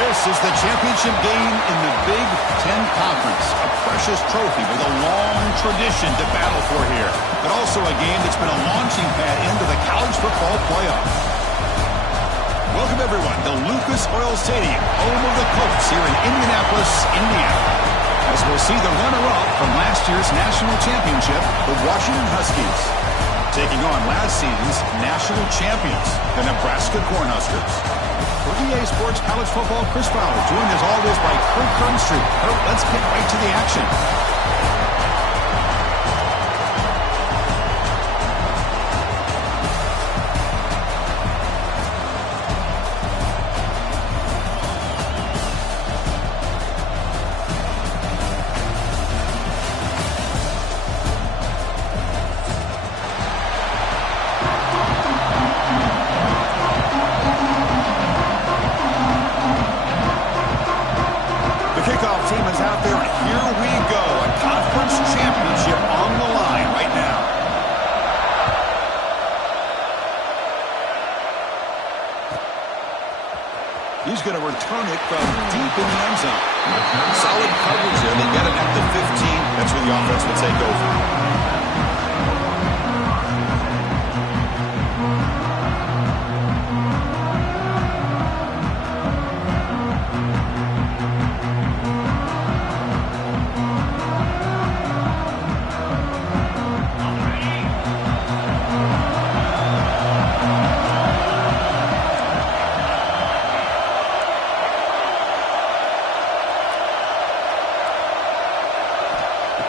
This is the championship game in the Big Ten Conference. A precious trophy with a long tradition to battle for here. But also a game that's been a launching pad into the college football playoff. Welcome, everyone, to Lucas Oil Stadium, home of the Colts here in Indianapolis, Indiana. As we'll see the runner-up from last year's national championship, the Washington Huskies, taking on last season's national champions, the Nebraska Cornhuskers. For EA Sports College Football, Chris Fowler, joined as always by Kurt Crumstreet. Kurt, let's get right to the action. He's going to return it from deep in the end zone. Solid coverage there. They get it at the 15. That's where the offense will take over.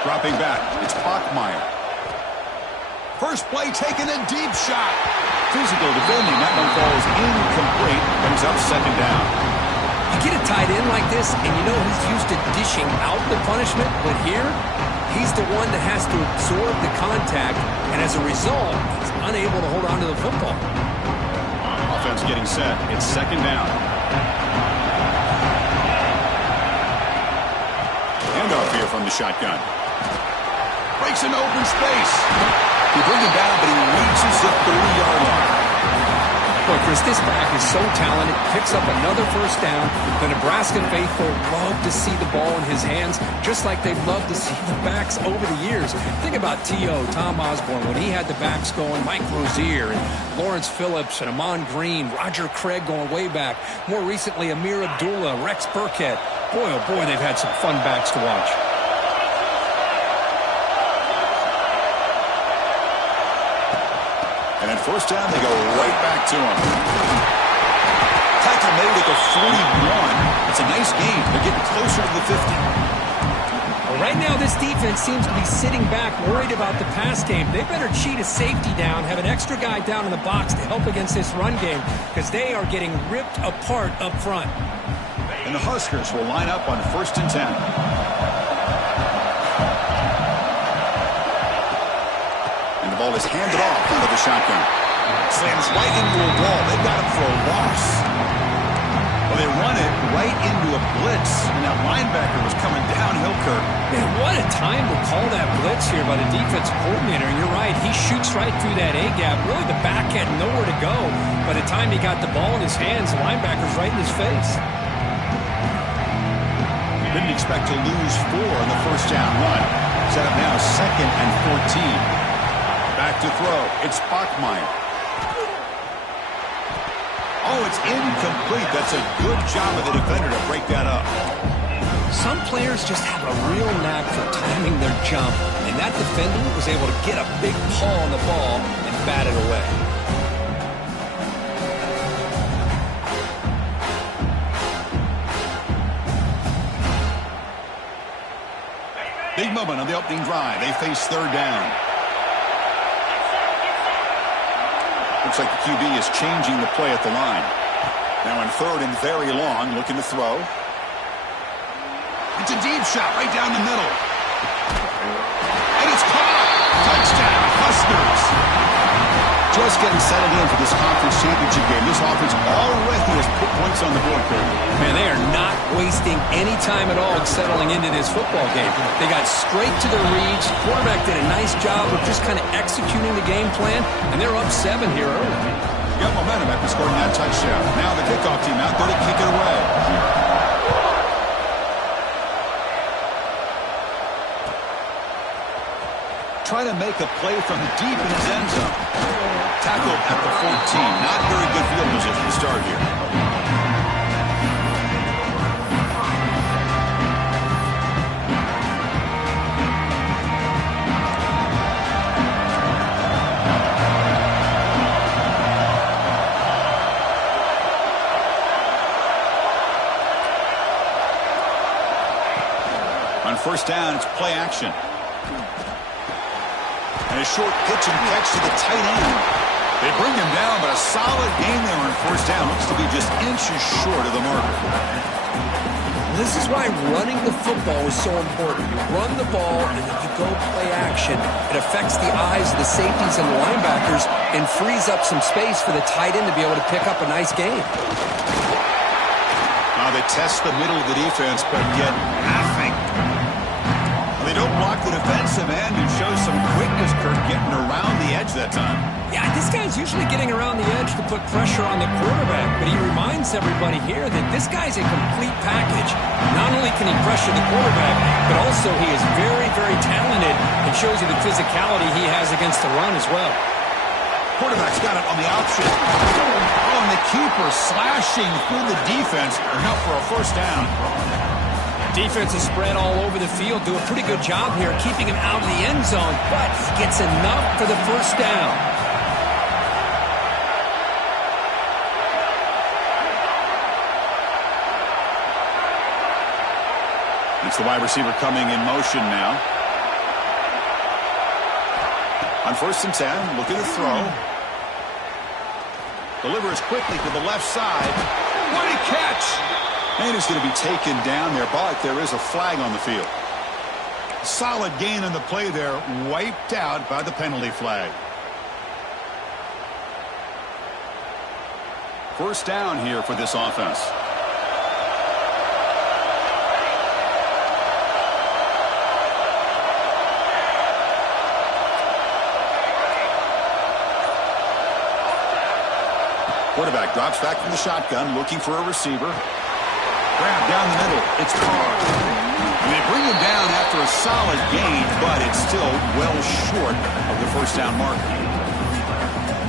Dropping back, it's Bachmeier. First play, taking a deep shot. Physical defending, that one falls incomplete. Brings up second down. You get a tight end like this, and you know he's used to dishing out the punishment, but here, he's the one that has to absorb the contact, and as a result, he's unable to hold on to the football. Offense getting set. It's second down. Handoff here from the shotgun. Breaks an open space. He brings it down, but he reaches the 30-yard line. Boy, Chris, this back is so talented. Picks up another first down. The Nebraska faithful love to see the ball in his hands, just like they've loved to see the backs over the years. Think about T.O., Tom Osborne, when he had the backs going, Mike Rozier, and Lawrence Phillips, and Amon Green, Roger Craig going way back. More recently, Amir Abdullah, Rex Burkhead. Boy, oh boy, they've had some fun backs to watch. And at first down, they go right back to him. Tackle made at the 41. It's a nice gain. They're getting closer to the 50. Well, right now, this defense seems to be sitting back, worried about the pass game. They better cheat a safety down, have an extra guy down in the box to help against this run game, because they are getting ripped apart up front. And the Huskers will line up on 1st and 10. Ball is handed off into the shotgun. Slams right into a wall. They've got him for a loss. Well, they run it right into a blitz, and that linebacker was coming downhill, Kurt. Man, what a time to call that blitz here by the defensive coordinator. And you're right, he shoots right through that A-gap. Really, the back had nowhere to go. By the time he got the ball in his hands, the linebacker's right in his face. Didn't expect to lose 4 on the first down run. Set up now 2nd and 14. Back to throw. It's Bachmeier. Oh, it's incomplete. That's a good job of the defender to break that up. Some players just have a real knack for timing their jump, and that defender was able to get a big paw on the ball and bat it away. Big moment on the opening drive. They face third down. Looks like the QB is changing the play at the line. Now in 3rd and very long, looking to throw. It's a deep shot right down the middle. And it's caught. Touchdown, Huskers. Just getting settled in for this conference championship game. This offense already has put points on the board, Kurt. Man, they are not wasting any time at all settling into this football game. They got straight to their reads. Quarterback did a nice job of just kind of executing the game plan, and they're up 7 here early. Got momentum after scoring that touchdown. Now the kickoff team out there to kick it away. trying to make a play from deep in his end zone. Tackled at the 14. Not very good field position to start here. On first down, it's play action. And a short pitch and catch to the tight end. They bring him down, but a solid gain there on first down. Looks to be just inches short of the marker. This is why running the football is so important. You run the ball, and then you go play action. It affects the eyes of the safeties and the linebackers and frees up some space for the tight end to be able to pick up a nice gain. Now they test the middle of the defense, but get nothing. They don't block the defensive end and show some quickness, Kirk, getting around the edge that time. Yeah, this guy's usually getting around the edge to put pressure on the quarterback, but he reminds everybody here that this guy's a complete package. Not only can he pressure the quarterback, but also he is very, very talented and shows you the physicality he has against the run as well. Quarterback's got it on the option. Oh, and the keeper slashing through the defense. Enough for a first down. Defense is spread all over the field. Do a pretty good job here keeping him out of the end zone, but he gets enough for the first down. It's the wide receiver coming in motion now. On first and 10, looking to throw. Delivers quickly to the left side. What a catch! And he's going to be taken down there, but there is a flag on the field. Solid gain in the play there, wiped out by the penalty flag. First down here for this offense. Quarterback drops back from the shotgun, looking for a receiver. Grab down the middle. It's Carr. And they bring him down after a solid gain, but it's still well short of the first down mark.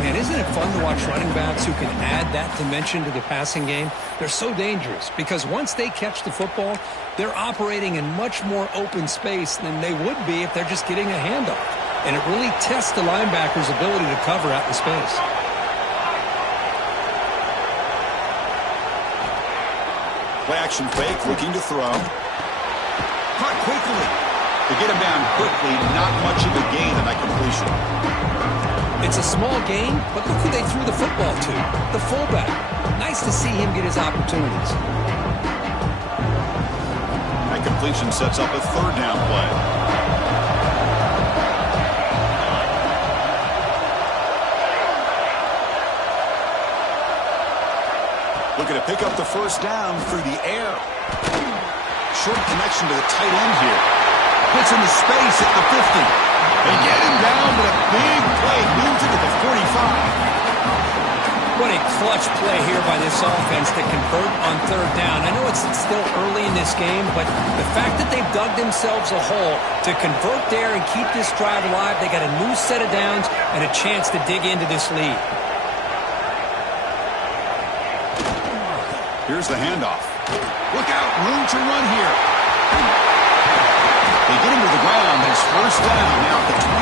Man, isn't it fun to watch running backs who can add that dimension to the passing game? They're so dangerous because once they catch the football, they're operating in much more open space than they would be if they're just getting a handoff. And it really tests the linebacker's ability to cover out in space. Play action fake, looking to throw. Caught quickly. To get him down quickly, not much of a gain on that completion. It's a small gain, but look who they threw the football to. The fullback. Nice to see him get his opportunities. That completion sets up a third down play. Looking to pick up the first down through the air. Short connection to the tight end here. Puts into space at the 50. They get him down, but a big play moves into the 45. What a clutch play here by this offense to convert on third down. I know it's still early in this game, but the fact that they've dug themselves a hole to convert there and keep this drive alive, they got a new set of downs and a chance to dig into this lead. Here's the handoff. Look out, room to run here. They get him to the ground. It's first down now at the 28.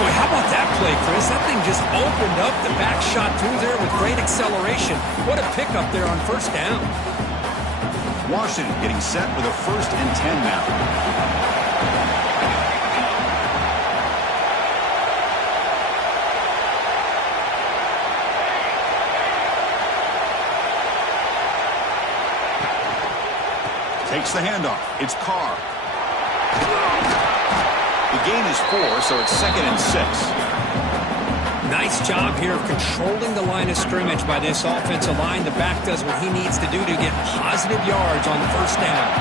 Boy, how about that play, Chris? That thing just opened up. The back shot through there with great acceleration. What a pickup there on first down. Washington getting set with a first and 10 now. Takes the handoff. It's Carr. The gain is 4, so it's second and 6. Nice job here of controlling the line of scrimmage by this offensive line. The back does what he needs to do to get positive yards on the first down.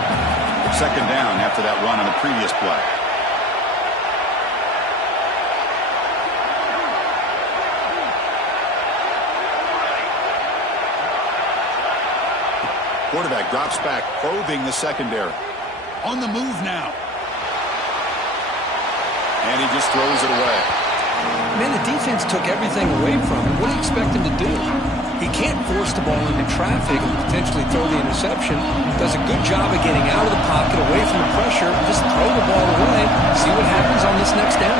Second down after that run on the previous play. Quarterback drops back, probing the secondary. On the move now. And he just throws it away. Man, the defense took everything away from him. What do you expect him to do? He can't force the ball into traffic and potentially throw the interception. Does a good job of getting out of the pocket, away from the pressure, and just throw the ball away. See what happens on this next down.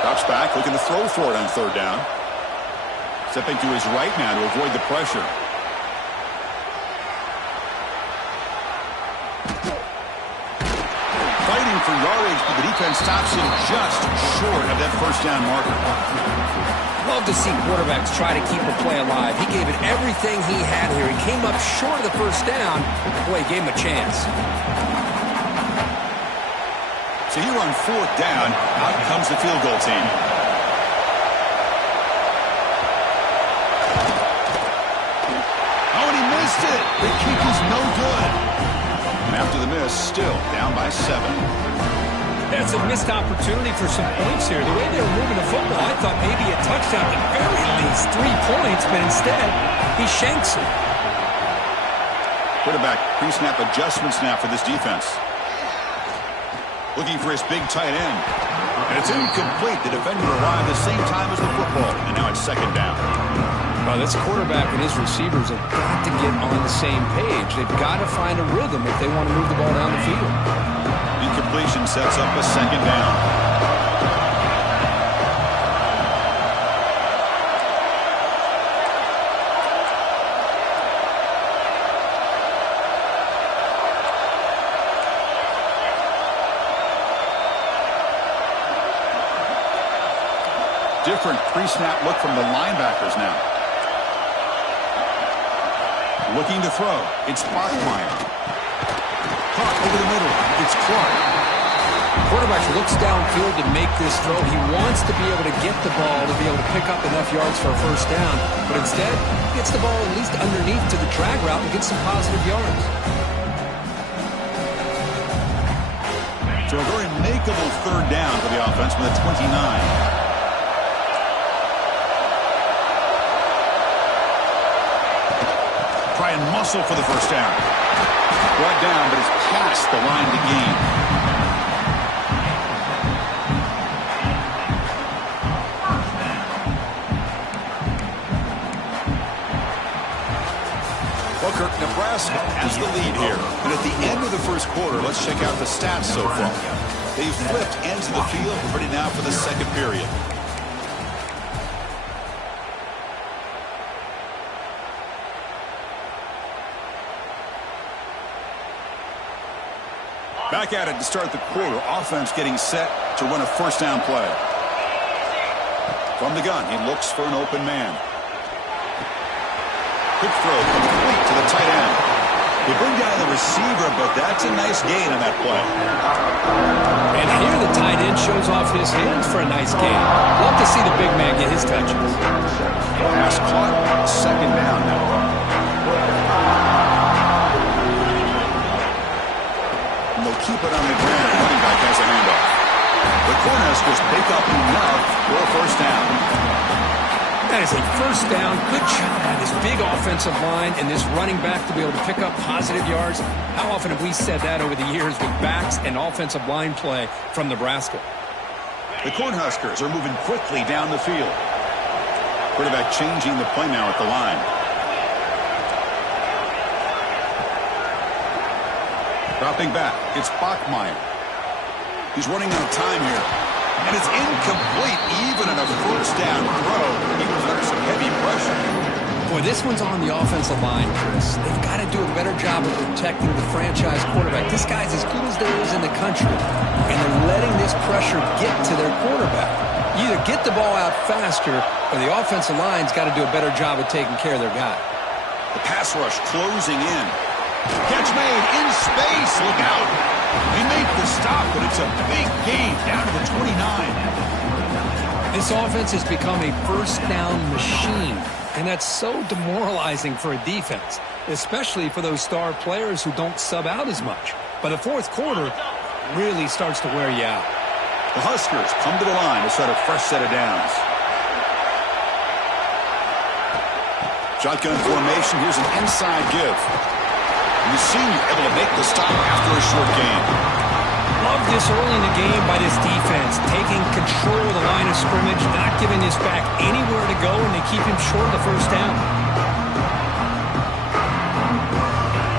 Drops back, looking to throw for it on third down. Stepping to his right now to avoid the pressure. Fighting for yardage, but the defense stops him just short of that first down marker. Love to see quarterbacks try to keep a play alive. He gave it everything he had here. He came up short of the first down. Boy, he gave him a chance. So here on fourth down, out comes the field goal team. Oh, and he missed it. The kick is no good. After the miss, still down by 7. That's a missed opportunity for some points here. The way they were moving the football, I thought maybe a touchdown, at very least 3 points, but instead, he shanks it. Quarterback pre-snap adjustments now for this defense. Looking for his big tight end. And it's incomplete. The defender arrived the same time as the football, and now it's second down. Well, this quarterback and his receivers have got to get on the same page. They've got to find a rhythm if they want to move the ball down the field. Incompletion sets up a second down. Different pre-snap look from the linebackers now. Looking to throw. It's Bachmeier. Caught over the middle. It's Clark. Quarterback looks downfield to make this throw. He wants to be able to get the ball to be able to pick up enough yards for a first down. But instead, he gets the ball at least underneath to the drag route and gets some positive yards. So a very makeable third down for the offense with a 29. Try and muscle for the first down. Brought down, but it's past the line to gain. Booker, Nebraska has the lead here. And at the end of the first quarter, let's check out the stats so far. They've flipped ends of the field, ready now for the second period. Back at it to start the quarter. Offense getting set to run a first down play. From the gun, he looks for an open man. Quick throw complete to the tight end. They bring down the receiver, but that's a nice gain on that play. And here the tight end shows off his hands for a nice gain. Love to see the big man get his touches. Pass caught. Second down now. They'll keep it on the ground. Running back has a handoff. The Cornhuskers pick up enough for a first down. That is a first down. Good job by this big offensive line and this running back to be able to pick up positive yards. How often have we said that over the years with backs and offensive line play from Nebraska? The Cornhuskers are moving quickly down the field. Quarterback changing the play now at the line. Dropping back, it's Bachmeier. He's running out of time here. And it's incomplete, even on a first down throw. He was under some heavy pressure. Boy, this one's on the offensive line, Chris. They've got to do a better job of protecting the franchise quarterback. This guy's as good as there is in the country. And they're letting this pressure get to their quarterback. You either get the ball out faster, or the offensive line's got to do a better job of taking care of their guy. The pass rush closing in. Catch made in space. Look out. They make the stop, but it's a big gain down to the 29. This offense has become a first down machine, and that's so demoralizing for a defense, especially for those star players who don't sub out as much. But the fourth quarter really starts to wear you out. The Huskers come to the line to start a fresh set of downs. Shotgun formation. Here's an inside give. And the senior able to make the stop after a short gain. Love this early in the game by this defense, taking control of the line of scrimmage, not giving this back anywhere to go, and they keep him short of the first down.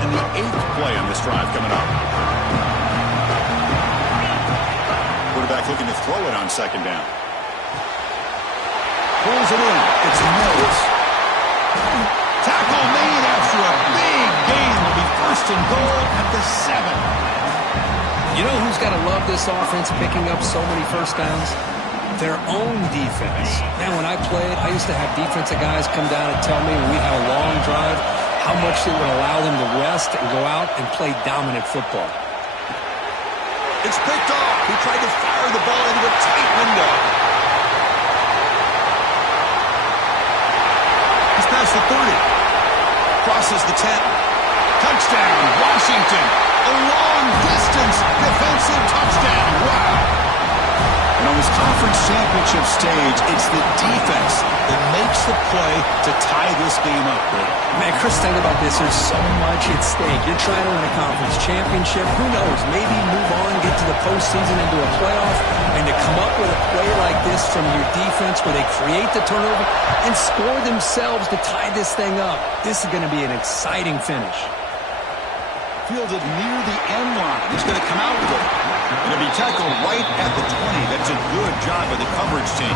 And the 8th play on this drive coming up. Quarterback looking to throw it on second down. Pulls it in. It's Mills. Tackle made after a big gain. Will be first and goal at the 7. You know who's got to love this offense picking up so many first downs? Their own defense. Man, when I played, I used to have defensive guys come down and tell me when we had a long drive how much it would allow them to rest and go out and play dominant football. It's picked off. He tried to fire the ball into a tight window. He's past the 30. Crosses the 10. Touchdown, Washington. A long-distance defensive touchdown. Wow. And on this conference championship stage, it's the defense that makes the play to tie this game up. Man, Chris, think about this. There's so much at stake. You're trying to win a conference championship. Who knows? Maybe move on, get to the postseason, into a playoff, and to come up with a play like this from your defense where they create the turnover and score themselves to tie this thing up. This is going to be an exciting finish. Fielded near the end line. He's going to come out with it. Going to be tackled right at the 20. That's a good job by the coverage team.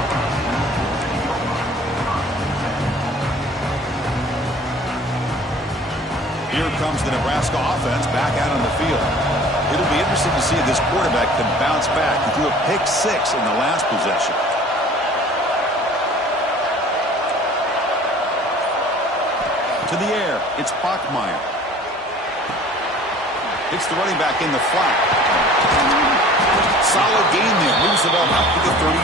Here comes the Nebraska offense back out on the field. It'll be interesting to see if this quarterback can bounce back. He threw a pick 6 in the last possession. To the air, it's Bachmeier. Hits the running back in the flat. Solid gain there. Moves the ball up to the 32.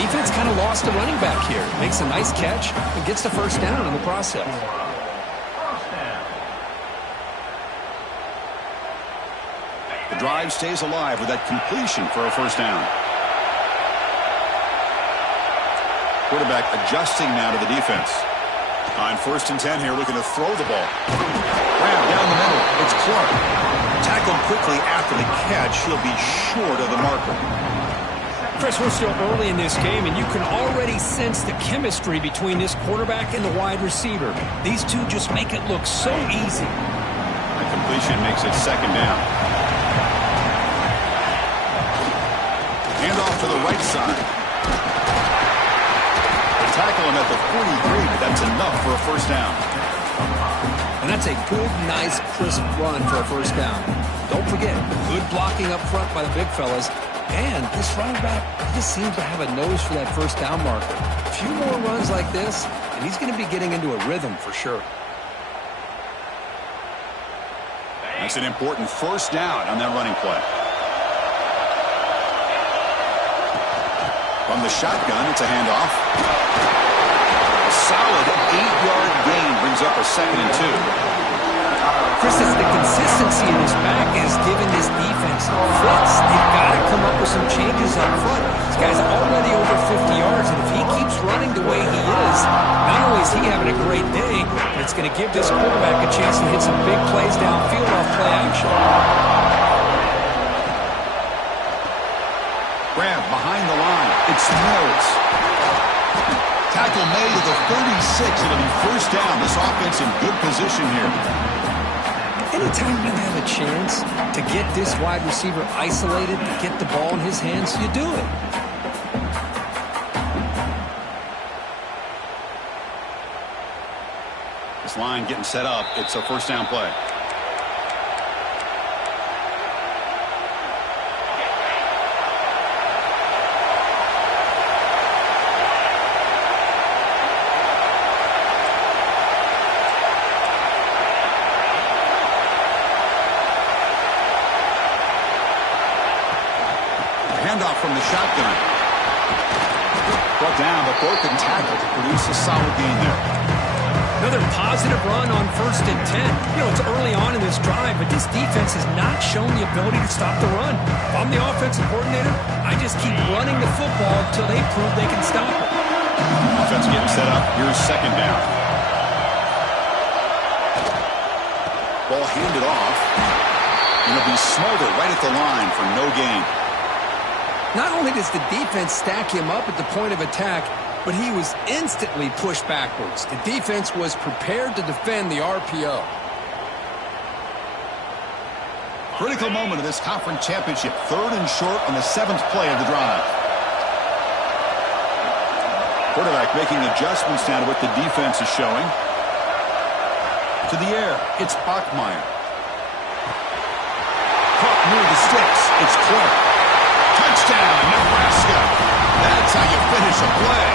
Defense kind of lost the running back here. Makes a nice catch and gets the first down in the process. The drive stays alive with that completion for a first down. Quarterback adjusting now to the defense. On 1st and 10 here, looking to throw the ball. Grab down the middle. It's Clark. Tackled quickly after the catch. He'll be short of the marker. Chris, we're still early in this game, and you can already sense the chemistry between this quarterback and the wide receiver. These two just make it look so easy. The completion makes it second down. Hand off to the right side. Tackle him at the 43, but that's enough for a first down. And that's a good, nice, crisp run for a first down. Don't forget, good blocking up front by the big fellas. And this running back just seems to have a nose for that first down marker. A few more runs like this, and he's going to be getting into a rhythm for sure. That's an important first down on that running play. From the shotgun, it's a handoff. A solid 8-yard gain brings up a 2nd and 2. Chris, it's the consistency in his back is giving this defense fits. They've got to come up with some changes up front. This guy's already over 50 yards, and if he keeps running the way he is, not only is he having a great day, but it's going to give this quarterback a chance to hit some big plays downfield off play action. Grab behind the line. It's Mills. Tackle made at the 36. It'll be first down. This offense in good position here. Anytime you have a chance to get this wide receiver isolated, to get the ball in his hands, you do it. This line getting set up. It's a first down play. Handoff from the shotgun. Brought down, but broken tackle to produce a solid gain there. Another positive run on 1st and 10. You know, it's early on in this drive, but this defense has not shown the ability to stop the run. If I'm the offensive coordinator, I just keep running the football until they prove they can stop it. Offense getting set up. Here's second down. Ball handed off. And it'll be smothered right at the line for no gain. Not only does the defense stack him up at the point of attack, but he was instantly pushed backwards. The defense was prepared to defend the RPO. Critical moment of this conference championship. 3rd and short on the 7th play of the drive. Quarterback making adjustments now to what the defense is showing. To the air, it's Bachmeier. Caught near the sticks. It's Clark. Touchdown, Nebraska. That's how you finish a play.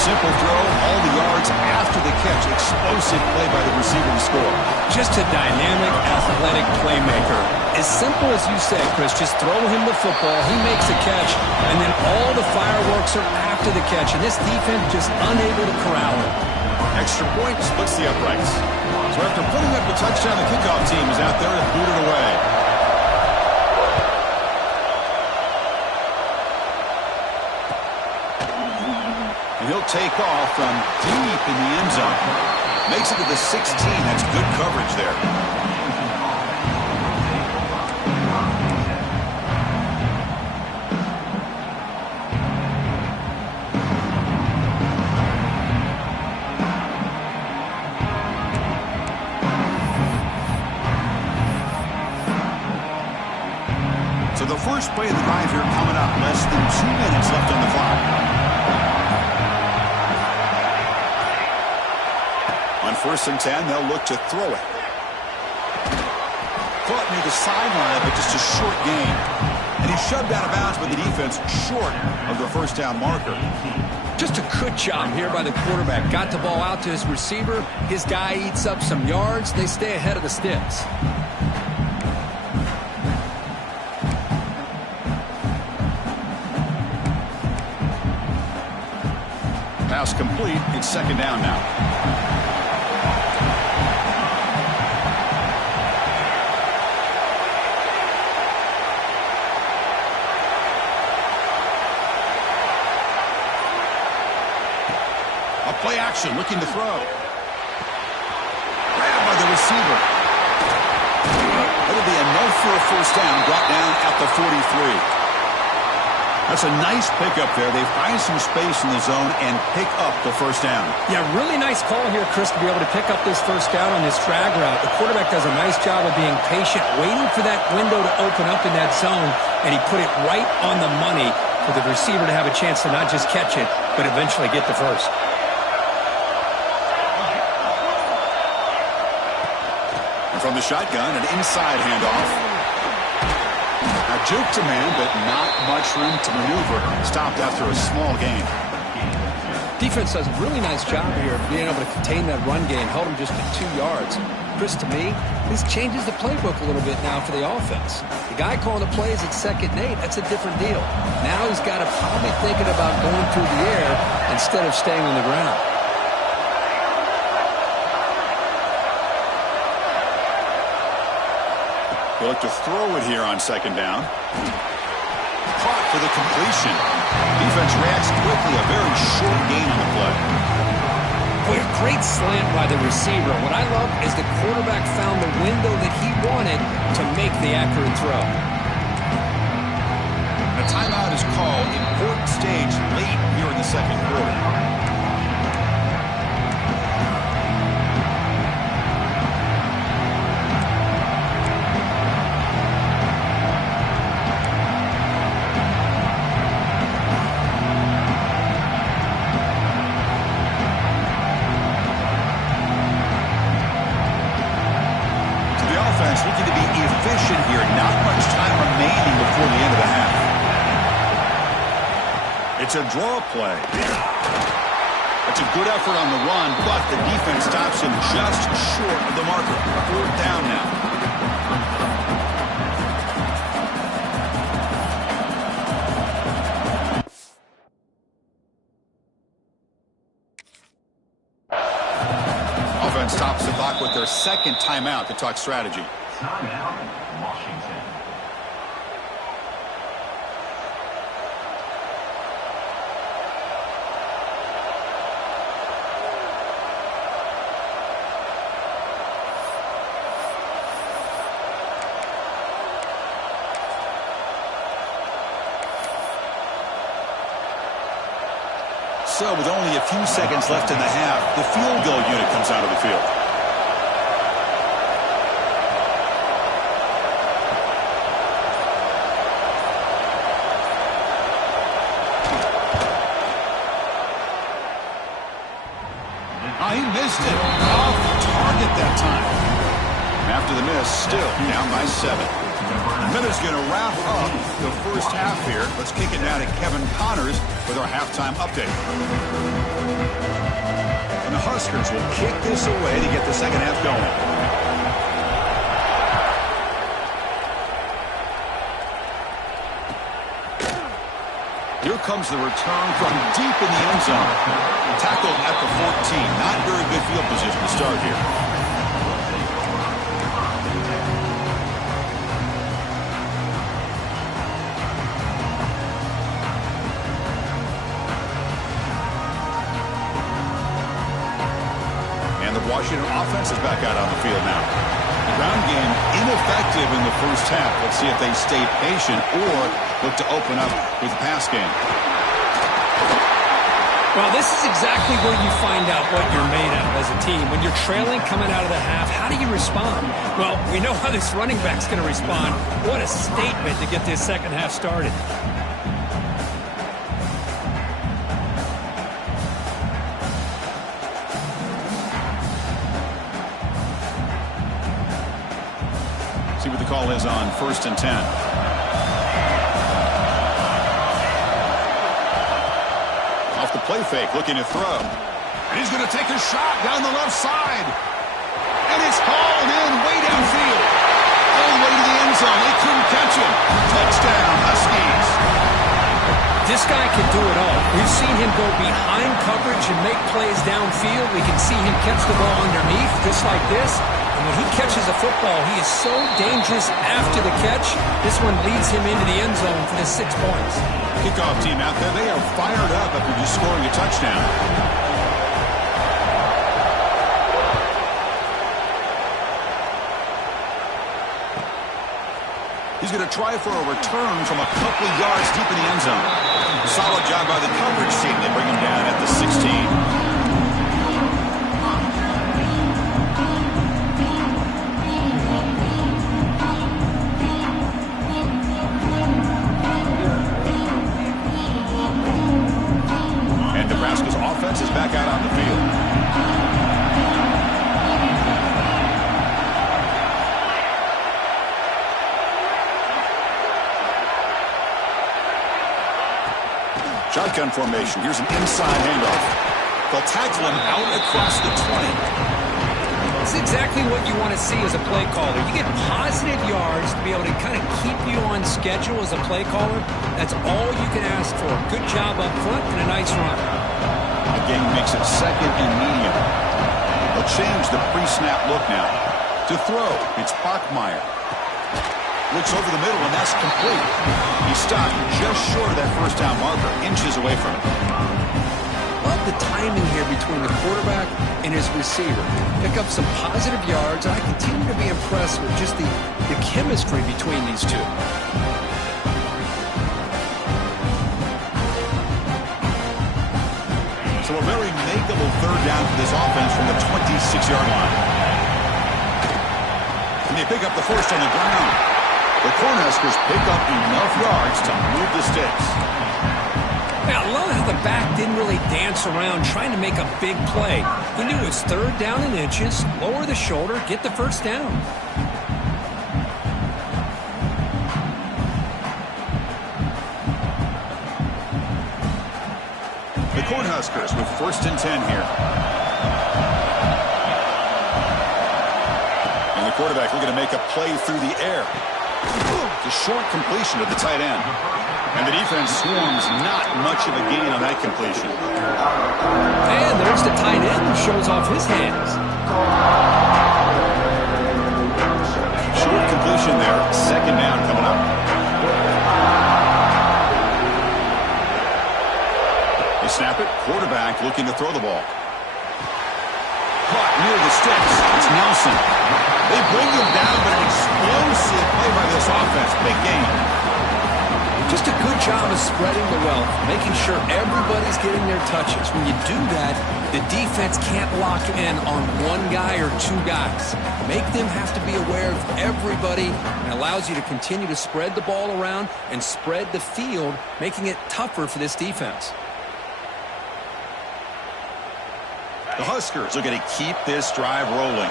Simple throw, all the yards after the catch. Explosive play by the receiver to score. Just a dynamic, athletic playmaker. As simple as you said, Chris, just throw him the football, he makes a catch, and then all the fireworks are after the catch, and this defense just unable to corral him. Extra point splits the uprights. So after putting up a touchdown, the kickoff team is out there to boot it away. And he'll take off from deep in the end zone. Makes it to the 16. That's good coverage there. So the first play of the drive here coming up. Less than 2 minutes left on the clock. On 1st and 10, they'll look to throw it. Caught near the sideline, but just a short gain. And he's shoved out of bounds by the defense short of the first down marker. Just a good job here by the quarterback. Got the ball out to his receiver. His guy eats up some yards. They stay ahead of the sticks. Pass complete. It's 2nd down now. A play action, looking to throw. Grabbed by the receiver. It'll be enough for a first down, brought down at the 43. That's a nice pickup there. They find some space in the zone and pick up the first down. Yeah, really nice call here, Chris, to be able to pick up this first down on this drag route. The quarterback does a nice job of being patient, waiting for that window to open up in that zone, and he put it right on the money for the receiver to have a chance to not just catch it, but eventually get the first. And from the shotgun, an inside handoff. Now, juke to man, but not much room to maneuver. Stopped after a small gain. Defense does a really nice job here of being able to contain that run game, held him just to 2 yards. Chris, to me, this changes the playbook a little bit now for the offense. The guy calling the plays at 2nd and 8, that's a different deal. Now he's got to probably thinking about going through the air instead of staying on the ground. They'll look to throw it here on 2nd down. Caught for the completion. Defense reacts quickly. A very short gain on the play. Boy, a great slant by the receiver. What I love is the quarterback found the window that he wanted to make the accurate throw. A timeout is called. Important stage late here in the 2nd quarter. Looking to be efficient here. Not much time remaining before the end of the half. It's a draw play. That's a good effort on the run, but the defense stops him just short of the marker. 4th down now. Offense stops the clock with their 2nd timeout to talk strategy. Timeout, Washington. So with only a few seconds left in the half, the field goal unit comes out of the field. He missed it. Off target that time. After the miss, still down by 7. Minutes going to wrap up the first half here. Let's kick it down to Kevin Connors with our halftime update. And the Huskers will kick this away to get the second half going. Here comes the return from deep in the end zone. Tackled at the 14. Not very good field position to start here. And the Washington offense is back out on the field now. The ground game ineffective in the first half. Let's see if they stay patient or look to open up with the pass game. Well, this is exactly where you find out what you're made of as a team. When you're trailing coming out of the half, how do you respond? Well, we know how this running back's going to respond. What a statement to get this second half started. See what the call is on 1st and 10. Off the play fake, looking to throw. And he's going to take a shot down the left side. And it's hauled in way downfield. All the way to the end zone. They couldn't catch him. Touchdown, Huskies. This guy can do it all. We've seen him go behind coverage and make plays downfield. We can see him catch the ball underneath just like this. And when he catches a football, he is so dangerous after the catch. This one leads him into the end zone for the 6 points. Kickoff team out there, they are fired up after just scoring a touchdown. He's going to try for a return from a couple of yards deep in the end zone. Solid job by the coverage team. They bring him down at the 16. Nebraska's offense is back out on the field. Shotgun formation. Here's an inside handoff. They'll tackle him out across the 20. It's exactly what you want to see as a play caller. You get positive yards to be able to kind of keep you on schedule as a play caller. That's all you can ask for. Good job up front and a nice run. The game makes it 2nd and medium. They'll change the pre-snap look now. To throw, it's Bachmeier. Looks over the middle, and that's complete. He stopped just short of that first down marker, inches away from it. Love the timing here between the quarterback and his receiver. Pick up some positive yards, and I continue to be impressed with just the chemistry between these two. So a very makeable third down for this offense from the 26-yard line. And they pick up the first on the ground. The Cornhuskers pick up enough yards to move the sticks. Yeah, I love how the back didn't really dance around trying to make a big play. He knew it was 3rd down in inches, lower the shoulder, get the first down. The Cornhuskers with 1st and 10 here. And the quarterback looking to make a play through the air. The short completion to the tight end. And the defense swarms not much of a gain on that completion. And there's the tight end who shows off his hands. Short completion there. 2nd down coming up. They snap it. Quarterback looking to throw the ball. Caught near the sticks. It's Nelson. They bring him down, but an explosive play by this offense. Big game. Just a good job of spreading the wealth, making sure everybody's getting their touches. When you do that, the defense can't lock in on one guy or two guys. Make them have to be aware of everybody, and allows you to continue to spread the ball around and spread the field, making it tougher for this defense. The Huskers are going to keep this drive rolling.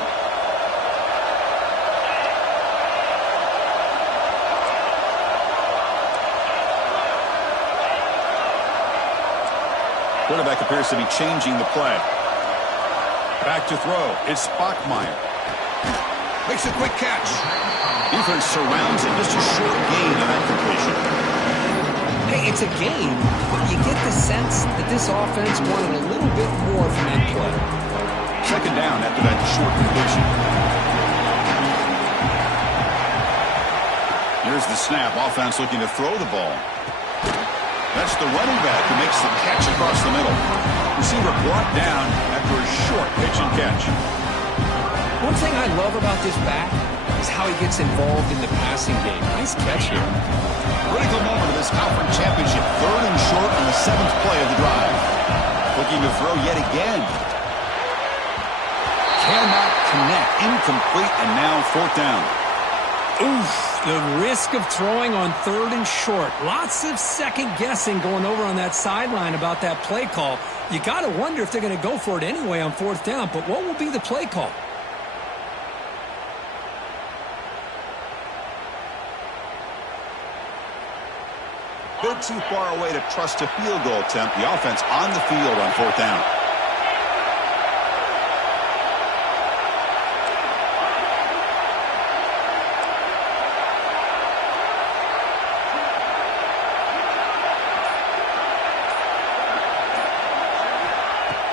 Quarterback appears to be changing the play. Back to throw. It's Bachmeier. Makes a quick catch. Defense surrounds it. Just a short gain on that completion. Hey, it's a game, but you get the sense that this offense wanted a little bit more from that play. Second down after that short completion. Here's the snap. Offense looking to throw the ball. That's the running back who makes the catch across the middle. Receiver brought down after a short pitch and catch. One thing I love about this back is how he gets involved in the passing game. Nice catch here. Critical moment of this conference championship. Third and short on the 7th play of the drive. Looking to throw yet again. Cannot connect. Incomplete, and now 4th down. Oof, the risk of throwing on 3rd and short. Lots of second guessing going over on that sideline about that play call. You got to wonder if they're going to go for it anyway on 4th down, but what will be the play call? Bit too far away to trust a field goal attempt. The offense on the field on 4th down.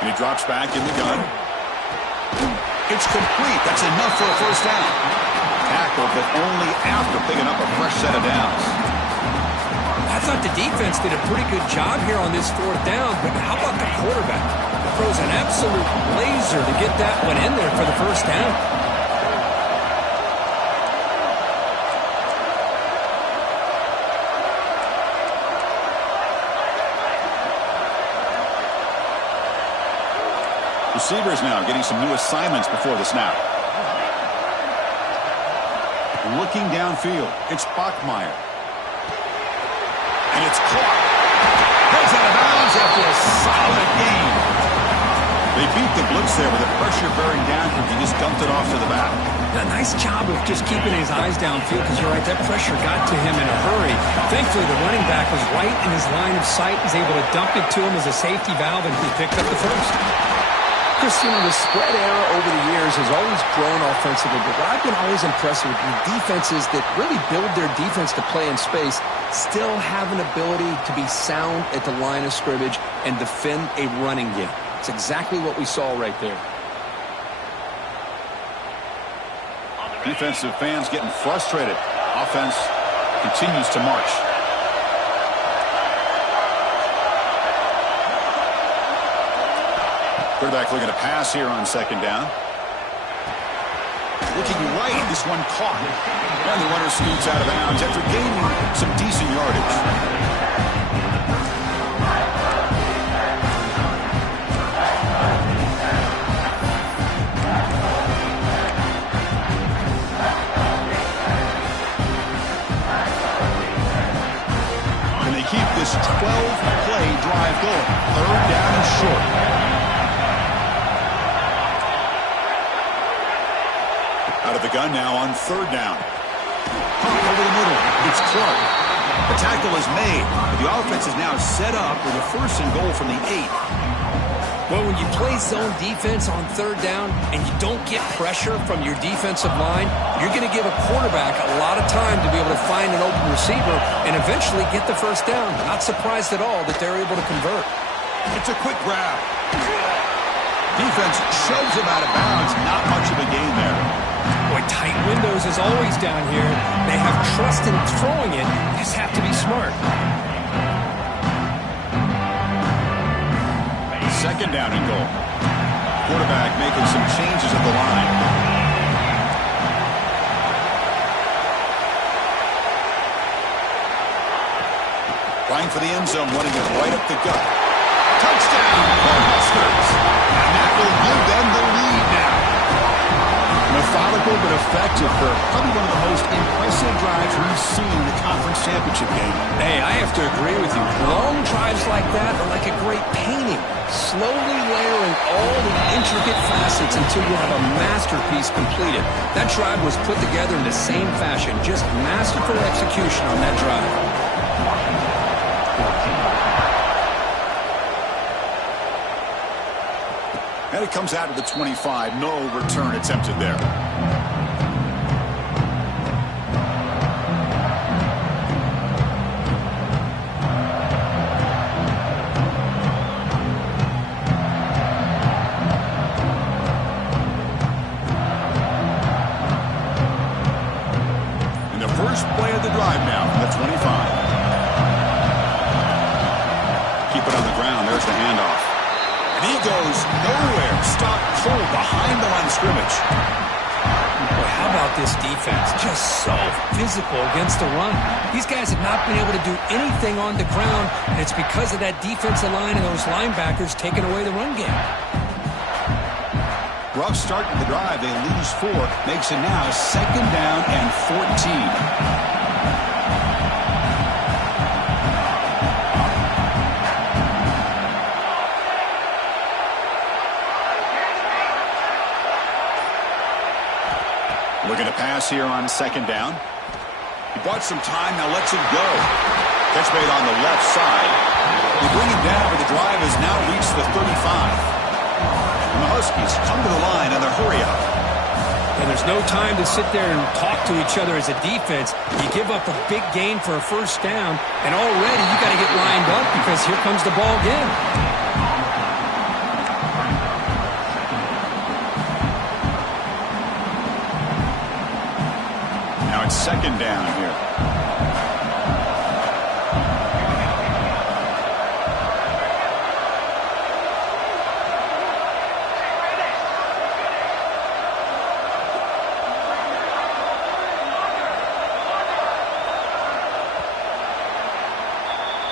And he drops back in the gun. It's complete. That's enough for a 1st down. Tackled, but only after picking up a fresh set of downs. I thought the defense did a pretty good job here on this 4th down, but how about the quarterback? Throws an absolute laser to get that one in there for the 1st down. Receivers now getting some new assignments before the snap. Looking downfield, it's Bachmeier. And it's caught. Goes out of bounds after a solid gain. They beat the blitz there with the pressure bearing down from him. He just dumped it off to the back. A nice job of just keeping his eyes downfield, because you're right, that pressure got to him in a hurry. Thankfully, the running back was right in his line of sight. He's able to dump it to him as a safety valve, and he picked up the 1st. Christian, the spread era over the years has always grown offensively, but what I've been always impressed with defenses that really build their defense to play in space still have an ability to be sound at the line of scrimmage and defend a running game. It's exactly what we saw right there. Defensive fans getting frustrated. Offense continues to march. Quarterback looking to pass here on 2nd down. Looking right, this one caught. And the runner scoots out of bounds after gaining some decent yardage. And they keep this 12-play drive going. 3rd down and short. Out of the gun now on 3rd down. Pop over the middle. It's Clark. The tackle is made, but the offense is now set up with a 1st and goal from the 8. Well, when you play zone defense on 3rd down and you don't get pressure from your defensive line, you're going to give a quarterback a lot of time to be able to find an open receiver and eventually get the 1st down. Not surprised at all that they're able to convert. It's a quick grab. Defense shoves him out of bounds. Not much of a gain there. Boy, tight windows as always down here. They have trust in throwing it. Just have to be smart. 2nd down and goal. Quarterback making some changes at the line. Trying for the end zone, running it right up the gut. Touchdown, Cornhuskers! And that will give them the lead now. Methodical but effective for probably one of the most impressive drives we've seen in the conference championship game. Hey, I have to agree with you. Long drives like that are like a great painting. Slowly layering all the intricate facets until you have a masterpiece completed. That drive was put together in the same fashion. Just masterful execution on that drive. And it comes out to the 25. No return attempted there. And the first play of the drive now from the 25. Keep it on the ground. There's the handoff. And he goes nowhere. Stop cold behind the line of scrimmage. Boy, how about this defense? Just so physical against the run. These guys have not been able to do anything on the ground, and it's because of that defensive line and those linebackers taking away the run game. Rough start to the drive. They lose 4. Makes it now 2nd down and 14. Looking to pass here on 2nd down. He bought some time, now lets it go. Catch made on the left side. They bring him down, but the drive has now reached the 35. And the Huskies come to the line on their hurry up. And there's no time to sit there and talk to each other as a defense. You give up a big gain for a 1st down, and already you got to get lined up because here comes the ball again. Now it's 2nd down here.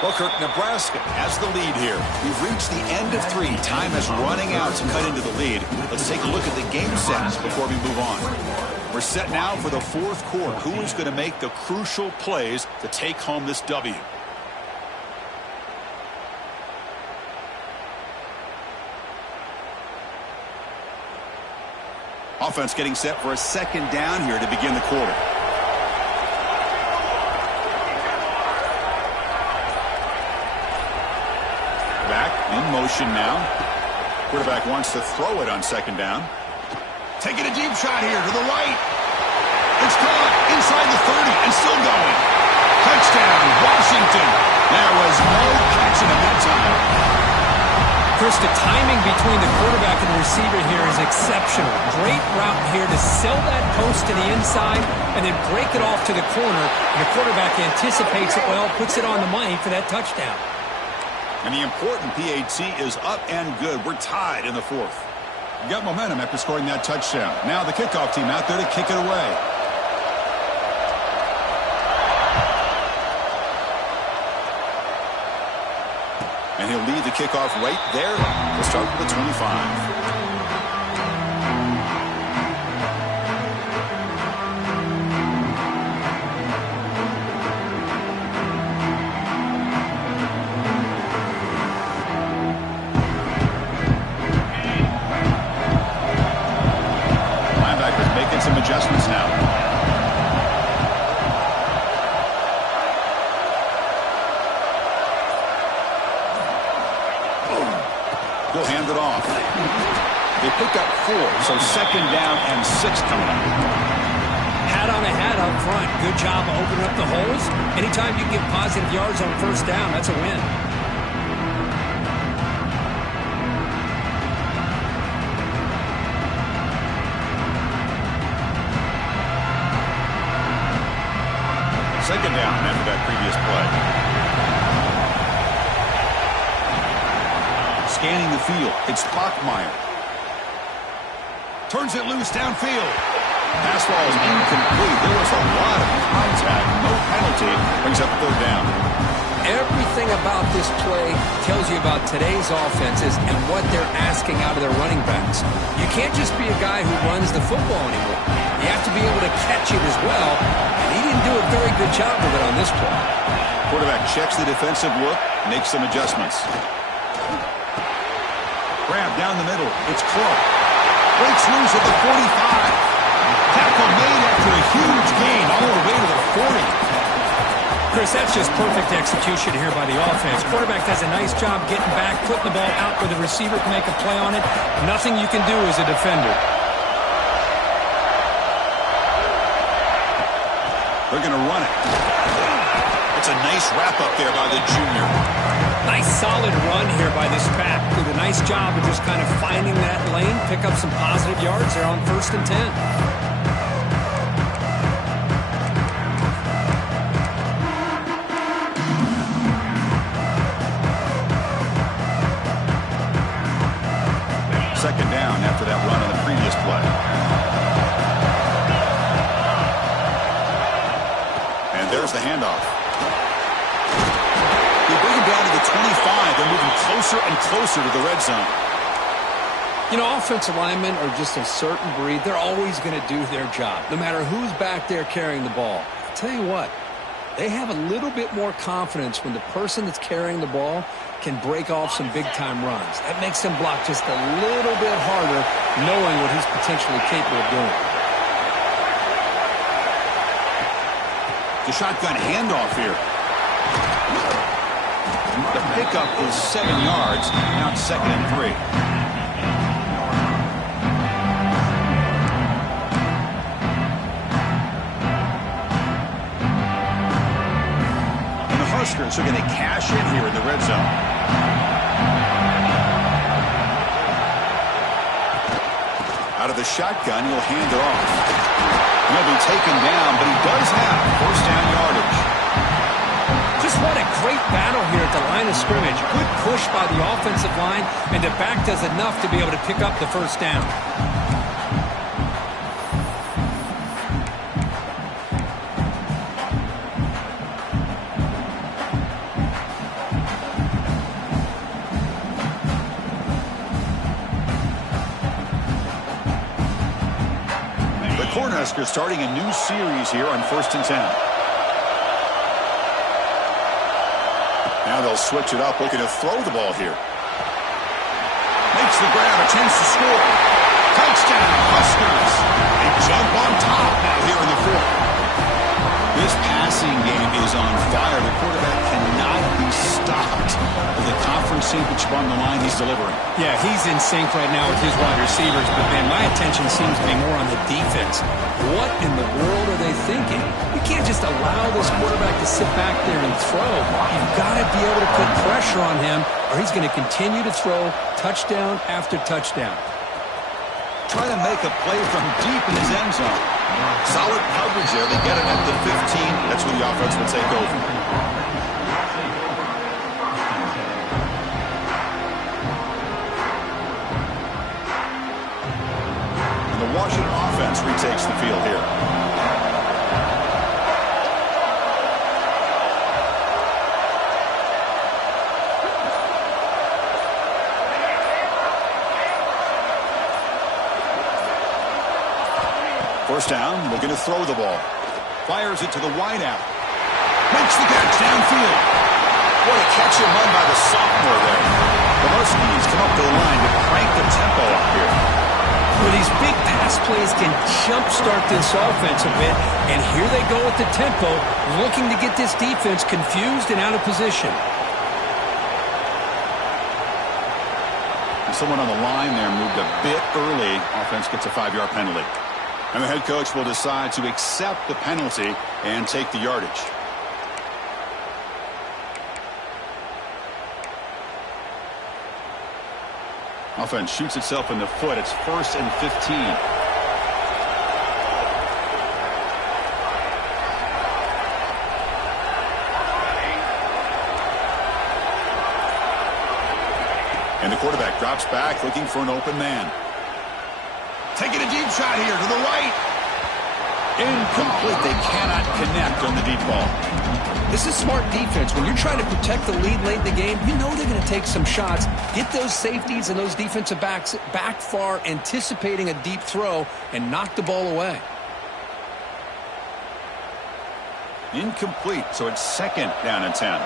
Booker, Nebraska has the lead here. We've reached the end of 3. Time is running out to cut into the lead. Let's take a look at the game sets before we move on. We're set now for the 4th quarter. Who is going to make the crucial plays to take home this W? Offense getting set for a 2nd down here to begin the quarter. Back in motion now. Quarterback wants to throw it on 2nd down. Taking a deep shot here to the right. It's caught inside the 30 and still going. Touchdown, Washington. There was no catching at that time. Chris, the timing between the quarterback and the receiver here is exceptional. Great route here to sell that post to the inside and then break it off to the corner. And the quarterback anticipates it well, puts it on the money for that touchdown. And the important PAT is up and good. We're tied in the 4th. You got momentum after scoring that touchdown. Now the kickoff team out there to kick it away. And he'll lead the kickoff right there. We'll start with the 25. Some adjustments now. He'll hand it off. They pick up 4, so 2nd down and 6 coming up. Hat on a hat up front. Good job of opening up the holes. Anytime you get positive yards on 1st down, that's a win. Second down after that previous play. Scanning the field. It's Bachmeier. Turns it loose downfield. Pass ball is incomplete. There was a lot of contact. No penalty. Brings up 3rd down. Everything about this play tells you about today's offenses and what they're asking out of their running backs. You can't just be a guy who runs the football anymore. You have to be able to catch it as well, and he didn't do a very good job of it on this play. Quarterback checks the defensive look, makes some adjustments. Grab down the middle. It's Clark. Breaks loose at the 45. Tackle made after a huge gain all the way to the 40. Chris, that's just perfect execution here by the offense. Quarterback does a nice job getting back, putting the ball out where the receiver can make a play on it. Nothing you can do as a defender. They're going to run it. It's a nice wrap-up there by the junior. Nice solid run here by this back. Did a nice job of just kind of finding that lane, pick up some positive yards there on 1st and 10. Second down after that run on the previous play. And there's the handoff. They bring him down to the 25. They're moving closer and closer to the red zone. You know, offensive linemen are just a certain breed. They're always going to do their job, no matter who's back there carrying the ball. I'll tell you what, they have a little bit more confidence when the person that's carrying the ball can break off some big-time runs. That makes them block just a little bit harder, knowing what he's potentially capable of doing. The shotgun handoff here. The pickup is 7 yards. Now it's 2nd and 3. And the Huskers are going to cash in here in the red zone. Out of the shotgun, he'll hand it off. He'll be taken down, but he does have 1st down yardage. Just what a great battle here at the line of scrimmage. Good push by the offensive line, and the back does enough to be able to pick up the 1st down. Cornhuskers starting a new series here on 1st and 10. Now they'll switch it up, looking to throw the ball here. Makes the grab, a chance to score. Touchdown, Huskers. They jump on top now here in the 4th. This passing game is on fire. The quarterback cannot be stopped with the conference championship on the line he's delivering. Yeah, he's in sync right now with his wide receivers, but, man, my attention seems to be more on the defense. What in the world are they thinking? You can't just allow this quarterback to sit back there and throw. You've got to be able to put pressure on him, or he's going to continue to throw touchdown after touchdown. Trying to make a play from deep in his end zone. Solid coverage there. They get it at the 15. That's where the offense will take over. And the Washington offense retakes the field here. First down, looking to throw the ball. Fires it to the wideout. Makes the catch downfield. What a catch and run by the sophomore there. The Huskies come up to the line to crank the tempo up here. Well, these big pass plays can jumpstart this offense a bit, and here they go with the tempo, looking to get this defense confused and out of position. And someone on the line there moved a bit early. Offense gets a 5-yard penalty. And the head coach will decide to accept the penalty and take the yardage. Offense shoots itself in the foot. It's 1st and 15. And the quarterback drops back looking for an open man. Taking a deep shot here to the right. Incomplete. They cannot connect on the deep ball. This is smart defense. When you're trying to protect the lead late in the game, you know they're going to take some shots. Get those safeties and those defensive backs back far, anticipating a deep throw, and knock the ball away. Incomplete, so it's 2nd down and 10.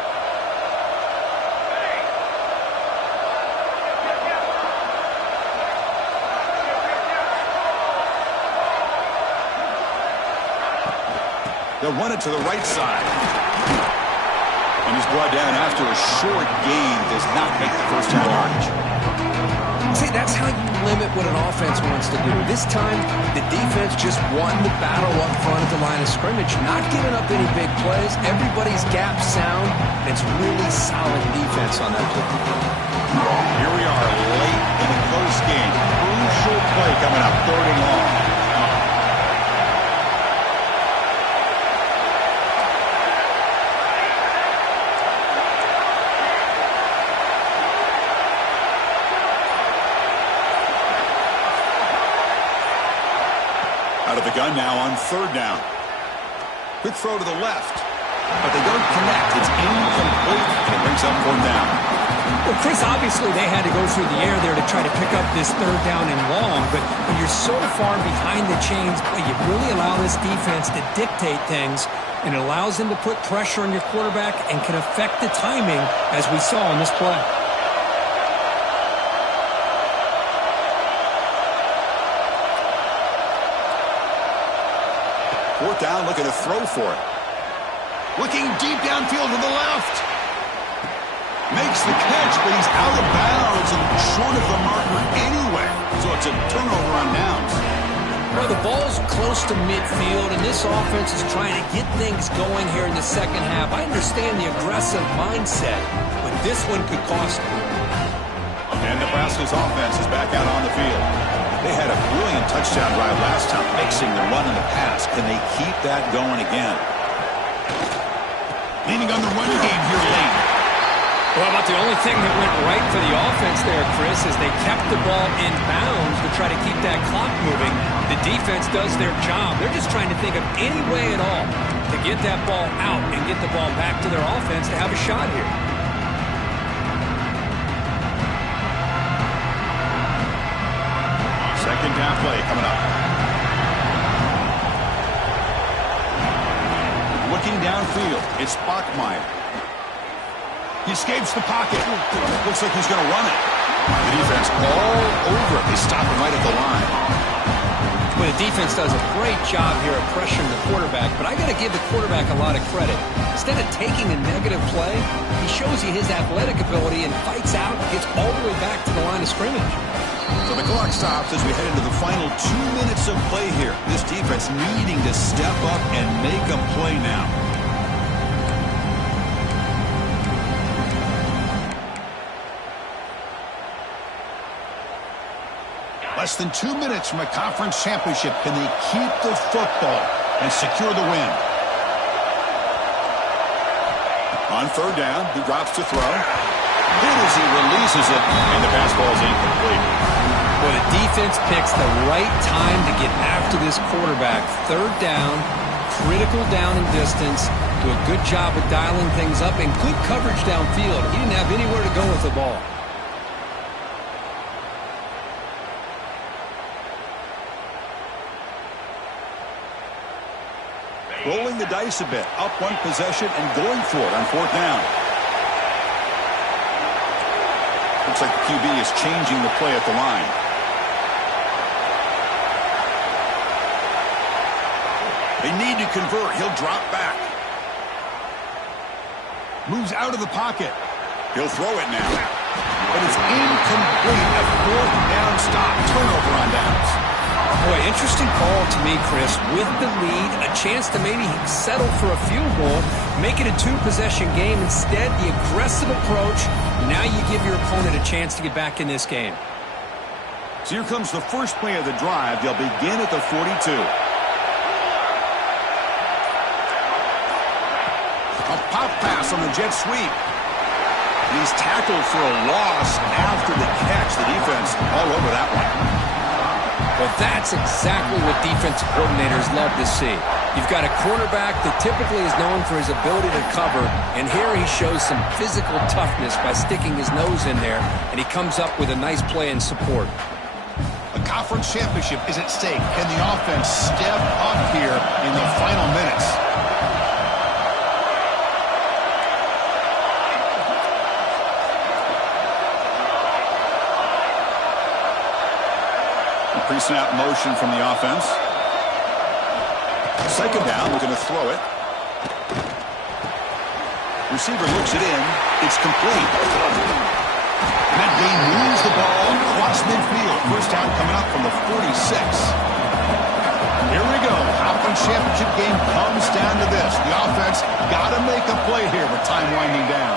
They'll run it to the right side. And he's brought down after a short gain. Does not make the first down yardage. See, that's how you limit what an offense wants to do. This time, the defense just won the battle up front at the line of scrimmage, not giving up any big plays. Everybody's gap sound. It's really solid defense on that play. Here we are late in the close game. Crucial play coming up, 3rd and long. Out of the gun now on 3rd down. Quick throw to the left. But they don't connect. It's incomplete. And it brings up 4th down. Well, Chris, obviously they had to go through the air there to try to pick up this 3rd down and long. But when you're so far behind the chains, boy, you really allow this defense to dictate things. And it allows them to put pressure on your quarterback and can affect the timing, as we saw in this play. 4th down, looking to throw for it. Looking deep downfield to the left. Makes the catch, but he's out of bounds and short of the marker anyway. So it's a turnover on downs. Well, the ball's close to midfield, and this offense is trying to get things going here in the second half. I understand the aggressive mindset, but this one could cost them. And Nebraska's offense is back out on the field. They had a brilliant touchdown drive last time, mixing the run and the pass. Can they keep that going again? Leaning on the run game here late. Well, about the only thing that went right for the offense there, Chris, is they kept the ball in bounds to try to keep that clock moving. The defense does their job. They're just trying to think of any way at all to get that ball out and get the ball back to their offense to have a shot here. Second down play coming up. Looking downfield, it's Bachmeier. He escapes the pocket. Looks like he's going to run it. The defense all over it. They stop him right at the line. Well, the defense does a great job here of pressuring the quarterback, but I got to give the quarterback a lot of credit. Instead of taking a negative play, he shows you his athletic ability and fights out and gets all the way back to the line of scrimmage. So the clock stops as we head into the final 2 minutes of play here. This defense needing to step up and make a play now. Less than 2 minutes from a conference championship. Can they keep the football and secure the win? On 3rd down, he drops to throw. Good as he releases it, and the pass ball is incomplete. Well, the defense picks the right time to get after this quarterback. 3rd down, critical down and distance. Do a good job of dialing things up and good coverage downfield. He didn't have anywhere to go with the ball. Rolling the dice a bit, up one possession and going for it on 4th down. Looks like the QB is changing the play at the line. They need to convert. He'll drop back. Moves out of the pocket. He'll throw it now. But it's incomplete. A 4th down stop. Turnover on downs. Boy, interesting call to me, Chris. With the lead, a chance to maybe settle for a field goal, make it a 2-possession game. Instead, the aggressive approach. Now you give your opponent a chance to get back in this game. So here comes the first play of the drive. They'll begin at the 42. A pop pass on the jet sweep. He's tackled for a loss after the catch. The defense all over that one. Well, that's exactly what defensive coordinators love to see. You've got a quarterback that typically is known for his ability to cover, and here he shows some physical toughness by sticking his nose in there, and he comes up with a nice play in support. A conference championship is at stake. Can the offense step up here in the final minutes? Pre-snap motion from the offense. Second down, we're going to throw it. Receiver looks it in. It's complete. And that game moves the ball across midfield. First down coming up from the 46. Here we go. Conference championship game comes down to this. The offense got to make a play here with time winding down.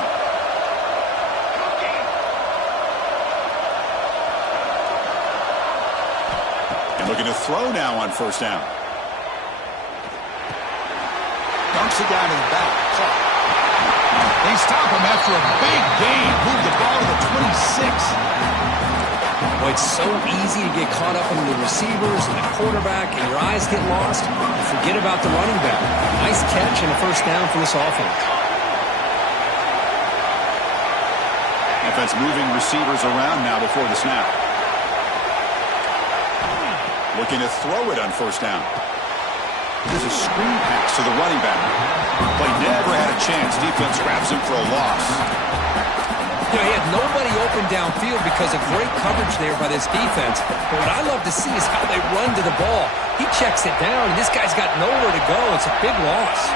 Looking to throw now on first down. Dunks it down to the back. They stop him after a big gain. Move the ball to the 26. Boy, it's so easy to get caught up in the receivers and the quarterback, and your eyes get lost. Forget about the running back. Nice catch and a first down for this offense. Offense moving receivers around now before the snap. Looking to throw it on first down. There's a screen pass to the running back. Play never had a chance. Defense grabs him for a loss. You know, he had nobody open downfield because of great coverage there by this defense. But what I love to see is how they run to the ball. He checks it down, and this guy's got nowhere to go. It's a big loss.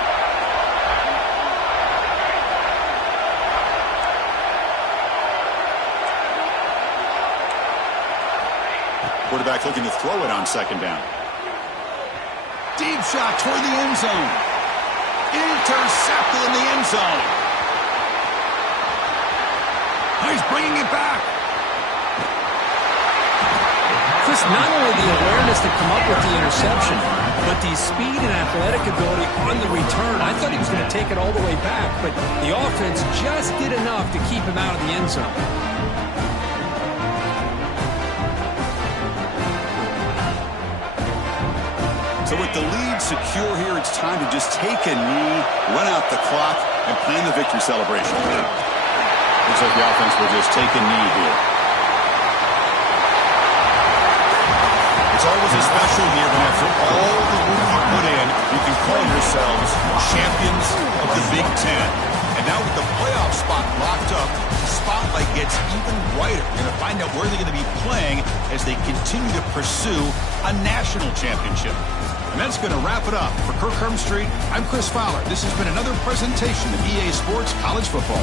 Quarterback looking to throw it on second down. Deep shot toward the end zone. Intercepted in the end zone. He's bringing it back. Chris, not only the awareness to come up with the interception, but the speed and athletic ability on the return. I thought he was going to take it all the way back, but the offense just did enough to keep him out of the end zone. So with the lead secure here, it's time to just take a knee, run out the clock, and plan the victory celebration. Looks like the offense will just take a knee here. It's always a special year when after all the work you put in, you can call yourselves champions of the Big Ten. And now with the playoff spot locked up, the spotlight gets even brighter. You're going to find out where they're going to be playing as they continue to pursue a national championship. And that's going to wrap it up. For Kirk Street, I'm Chris Fowler. This has been another presentation of EA Sports College Football.